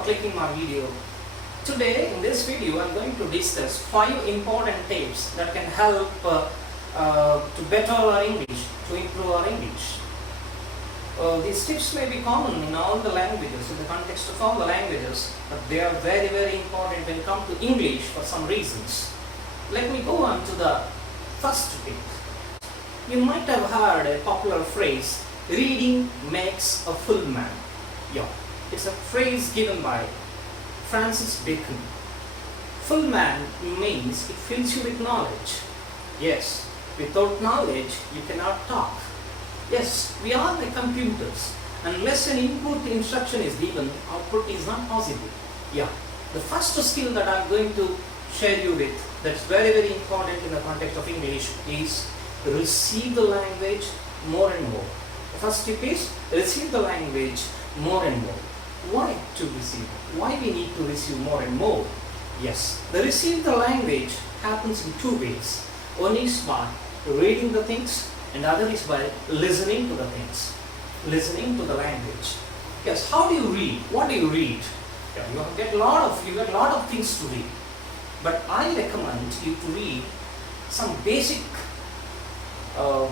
for clicking my video. Today in this video I'm going to discuss 5 important tips that can help to better our English, to improve our English. These tips may be common in all the languages, in the context of all the languages, but they are very, very important when it comes to English for some reasons. Let me go on to the first tip. You might have heard a popular phrase, reading makes a full man. Yeah, it's a phrase given by Francis Bacon. Full man means it fills you with knowledge. Yes, without knowledge you cannot talk. Yes, we are like computers. Unless an input instruction is given, output is not possible. Yeah, the first skill that I'm going to share you with, that's very, very important in the context of English, is receive the language more and more. The first tip is receive the language more and more. Why to receive? Why we need to receive more and more? Yes, the receive the language happens in 2 ways. One is by reading the things, and other is by listening to the things, listening to the language. Yes, how do you read? What do you read? Yeah, you get a lot of things to read, but I recommend you to read some basic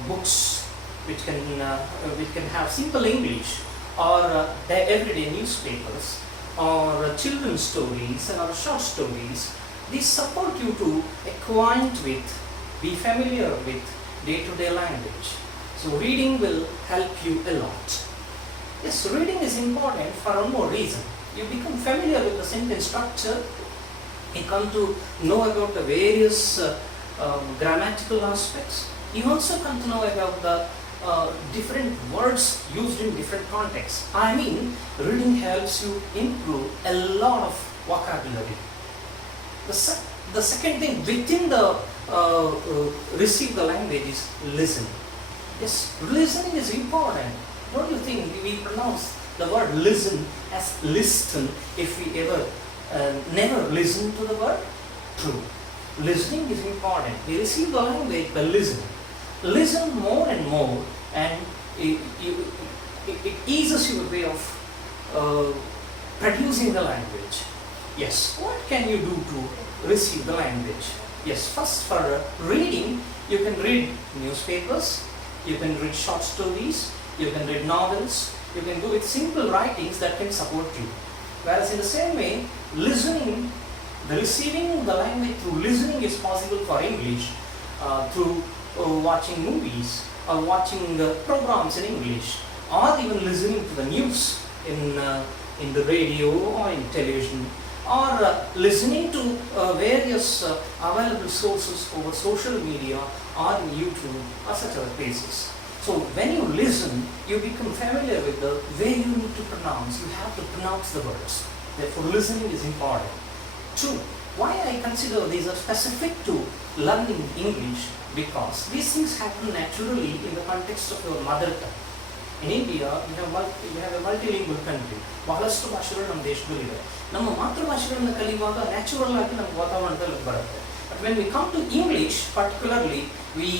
books which can have simple English, or everyday newspapers, or children's stories and or short stories. These support you to acquaint with, be familiar with day-to-day language. So reading will help you a lot. Yes, reading is important for one more reason. You become familiar with the sentence structure. You come to know about the various grammatical aspects. You also come to know about the different words used in different contexts. I mean, reading helps you improve a lot of vocabulary. The second thing within the receive the language is listen. Yes, listening is important. Don't you think we pronounce the word listen as listen if we ever never listen to the word? True. Listening is important. We receive the language by listening. Listen more and more, and it eases your way of producing the language. Yes, what can you do to receive the language? Yes, first for reading, you can read newspapers, you can read short stories, you can read novels, you can do with simple writings that can support you. Whereas in the same way, listening, the receiving the language through listening is possible for English through watching movies, or watching programs in English, or even listening to the news in the radio or in television, or listening to various available sources over social media or in YouTube or such other places. So when you listen, you become familiar with the way you need to pronounce. You have to pronounce the words. Therefore, listening is important. 2. Why I consider these are specific to learning English? Because these things happen naturally in the context of your mother tongue. In India, we have a multilingual country. ಬಹಳಷ್ಟು ಭಾಷೆಗಳು ನಮ್ಮ ದೇಶದಲ್ಲಿದೆ. ನಮ್ಮ ಮಾತೃಭಾಷೆಗಳನ್ನು ಕಲಿಯುವಾಗ natural ಆಗಿ ನಮ್ಮ ವಾತಾವರಣದಲ್ಲಿ ಬರುತ್ತೆ. But when we come to English particularly, we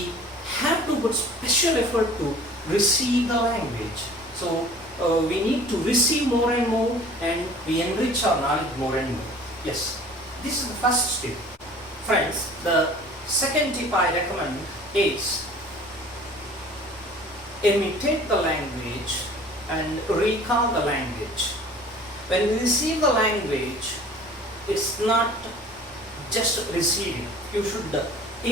have to put special effort to receive the language. So we need to receive more and more, and we enrich our knowledge more and more. Yes, this is the first step. Friends, the second tip I recommend is imitate the language and recall the language. When we receive the language, it's not just receiving. You should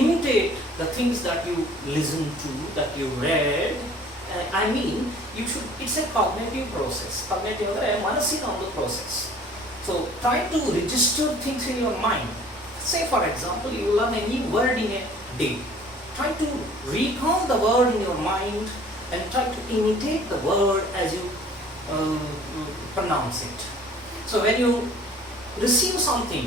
imitate the things that you listen to, that you read. I mean, it's a cognitive process. Cognitive is a process. So try to register things in your mind. Say for example, you learn a new word in a day. Try to recall the word in your mind and try to imitate the word as you pronounce it. So when you receive something,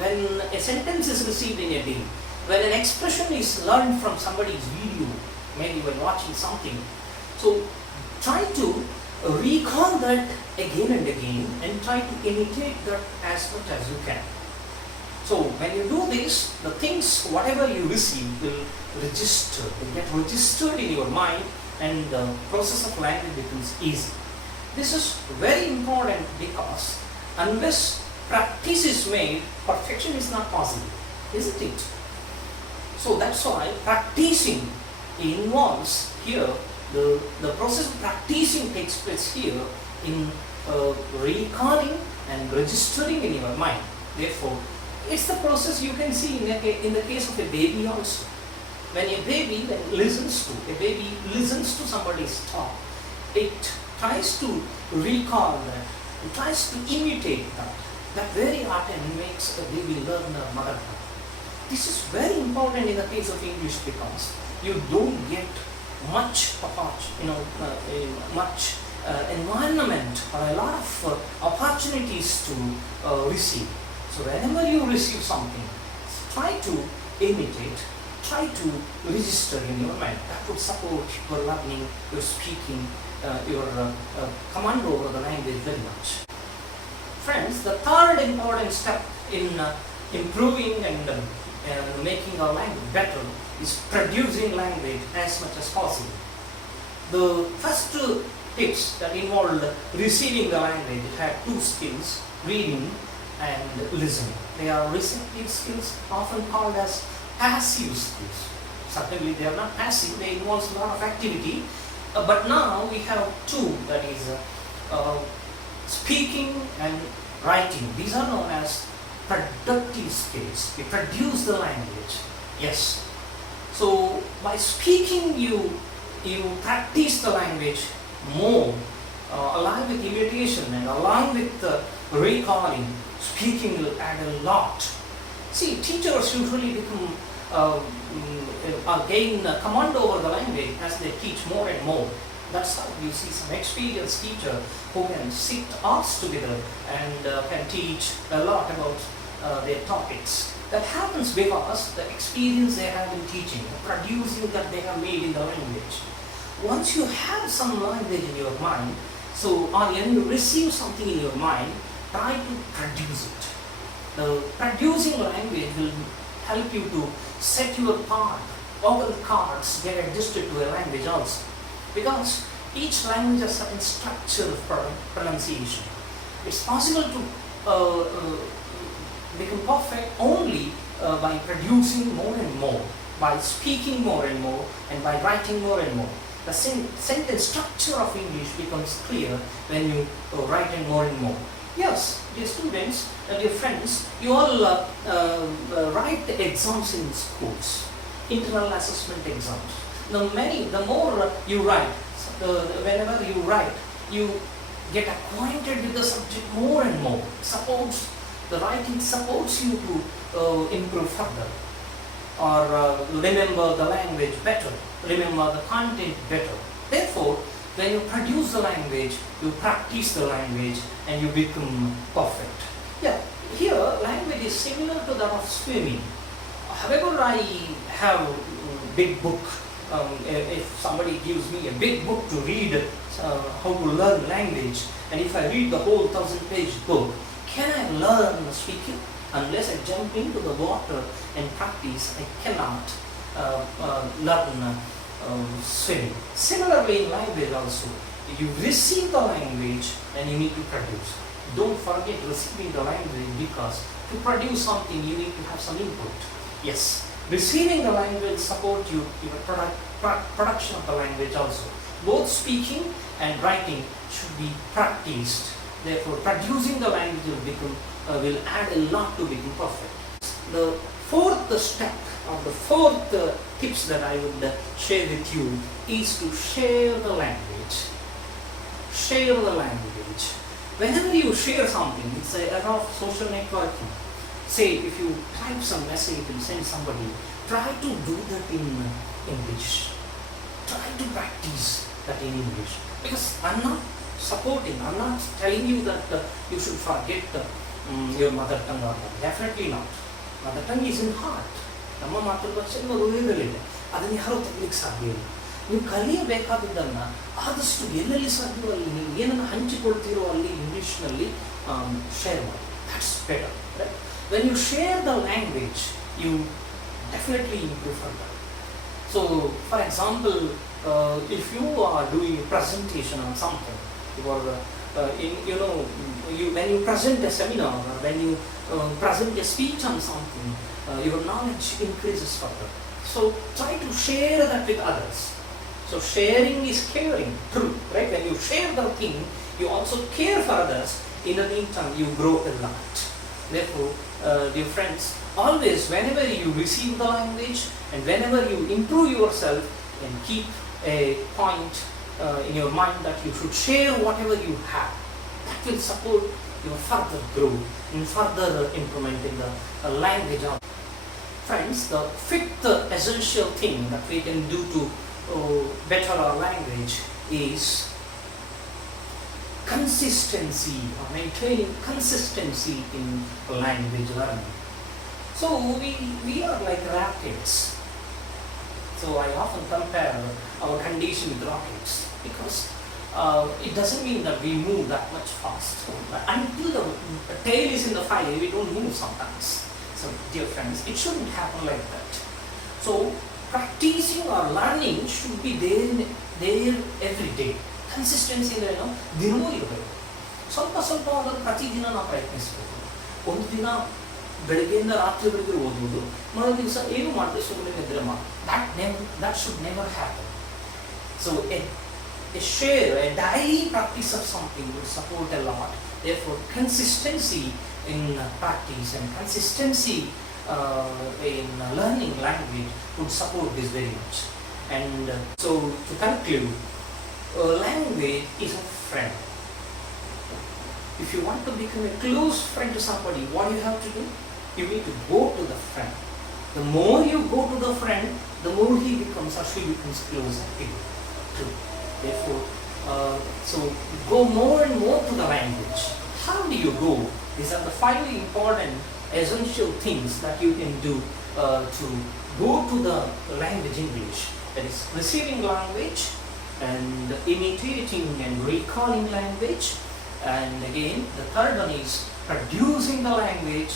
when a sentence is received in a day, when an expression is learned from somebody's video, maybe when watching something, so try to recall that again and again and try to imitate that as much as you can. So when you do this, the things, whatever you receive will register, will get registered in your mind, and the process of language becomes easy. This is very important because Unless practice is made, perfection is not possible, isn't it? So that's why practicing involves here, the process of practicing takes place here in recalling and registering in your mind. Therefore, it's the process you can see in the case of a baby also. When a baby listens to somebody's talk, it tries to recall that, it tries to imitate that. That very often makes a baby learn the mother tongue. This is very important in the case of English because you don't get much environment or a lot of opportunities to receive. So whenever you receive something, try to imitate, try to register in your mind. That would support your learning, your speaking, your command over the language very much. Friends, the third important step in improving and making our language better is producing language as much as possible. The first two tips that involved receiving the language had two skills, reading and listening. They are receptive skills, often called as passive skills. Certainly they are not passive, they involve a lot of activity. But now we have two, that is speaking and writing. These are known as productive skills. We produce the language. Yes. So by speaking you practice the language more, along with imitation and along with recalling. Speaking will add a lot. See, teachers usually gain command over the language as they teach more and more. That's how you see some experienced teacher who can sit hours together and can teach a lot about their topics. That happens because the experience they have in teaching, the producing that they have made in the language. Once you have some language in your mind, so or when you receive something in your mind, try to produce it. The producing language will help you to set your part. Vocal cards get adjusted to a language also. Because each language has certain structure of pronunciation. It's possible to become perfect only by producing more and more, by speaking more and more, and by writing more and more. The sentence structure of English becomes clear when you write in more and more. Yes, dear students, dear friends, you all write the exams in schools, internal assessment exams. The more you write, whenever you write, you get acquainted with the subject more and more. The writing supports you to improve further, or remember the language better, remember the content better. Therefore, when you produce the language, you practice the language and you become perfect. Yeah, here language is similar to that of swimming. However, I have a big book. If somebody gives me a big book to read how to learn language, and if I read the whole 1000-page book, can I learn speaking? Unless I jump into the water and practice, I cannot learn swimming. Similarly in language also, you receive the language and you need to produce. Don't forget receiving the language, because to produce something you need to have some input. Yes, receiving the language support your production of the language also. Both speaking and writing should be practiced. Therefore, producing the language will add a lot to become perfect. The fourth step, or the fourth tips that I would share with you is to share the language. Share the language. Whenever you share something, it's an era of social networking. Say, if you type some message and send somebody, try to do that in English. Try to practice that in English. Because I'm not telling you that you should forget your mother tongue or not. Definitely not. Mother tongue is in heart. ನಮ್ಮ ಮಾತೃಭಾಷೆಯನ್ನು ಹೃದಯದಲ್ಲಿದೆ. ಅದನ್ನು ಯಾರೂ ತೆಗಲಿಕ್ಕೆ ಸಾಧ್ಯ ಇಲ್ಲ. ನೀವು ಕಲಿಯಬೇಕಾದದ್ದನ್ನು ಆದಷ್ಟು ಎಲ್ಲೆಲ್ಲಿ ಸಾಧ್ಯವೋ ಅಲ್ಲಿ ನೀವು ಏನನ್ನು ಹಂಚಿಕೊಳ್ತೀರೋ ಅಲ್ಲಿ ಇಂಗ್ಲೀಷ್ನಲ್ಲಿ ಶೇರ್ ಮಾಡಿ. That's better. Right? When you share the language, you definitely improve further. So, for example, if you are doing a presentation on something, you are when you present a seminar or when you present a speech on something, your knowledge increases further. So try to share that with others. So sharing is caring, true, right? When you share the thing, you also care for others. In the meantime, you grow a lot. Therefore, dear friends, always whenever you receive the language and whenever you improve yourself, and keep a point in your mind that you should share whatever you have. That will support your further growth and further improvement in the language. Friends, the fifth essential thing that we can do to better our language is consistency, or maintaining consistency in language learning. So we are like rockets. So I often compare our condition with rockets, because it doesn't mean that we move that much fast. Until the tail is in the fire, we don't move sometimes. So dear friends, it shouldn't happen like that. So practicing or learning should be there every day. Consistency ಅಂದ್ರೆ ಏನು, ದಿನವೂ ಇರಬೇಕು. ಸ್ವಲ್ಪ ಆದರೂ ಪ್ರತಿದಿನ ನಾವು ಪ್ರಯತ್ನಿಸಬೇಕು. ಒಂದು ದಿನ ಬೆಳಗ್ಗೆಯಿಂದ ರಾತ್ರಿವರೆಗೂ ಓದುವುದು, ಮರು ದಿವಸ ಏನು ಮಾಡಿದ್ರೆ ಸುಮ್ಮನೆ ನಿದ್ರೆ ಮಾಡಿ. That should never happen. So a daily practice of something will support a lot. Therefore, consistency in practice and consistency in learning language would support this very much. And so to conclude, language is a friend. If you want to become a close friend to somebody, what do you have to do? You need to go to the friend. The more you go to the friend, the more he becomes or she becomes closer to you. True. Therefore, so go more and more to the language. How do you go? These are the 5 important essential things that you can do to go to the language English. That is receiving language, and imitating and recalling language, and again the third one is producing the language,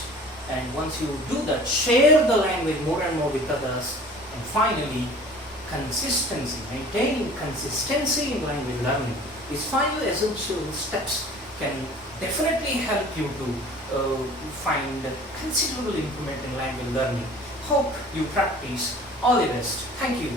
and once you do that, share the language more and more with others, and finally consistency, maintaining consistency in language learning. These 5 essential steps can definitely help you to find considerable improvement in language learning. Hope you practice. All the best. Thank you.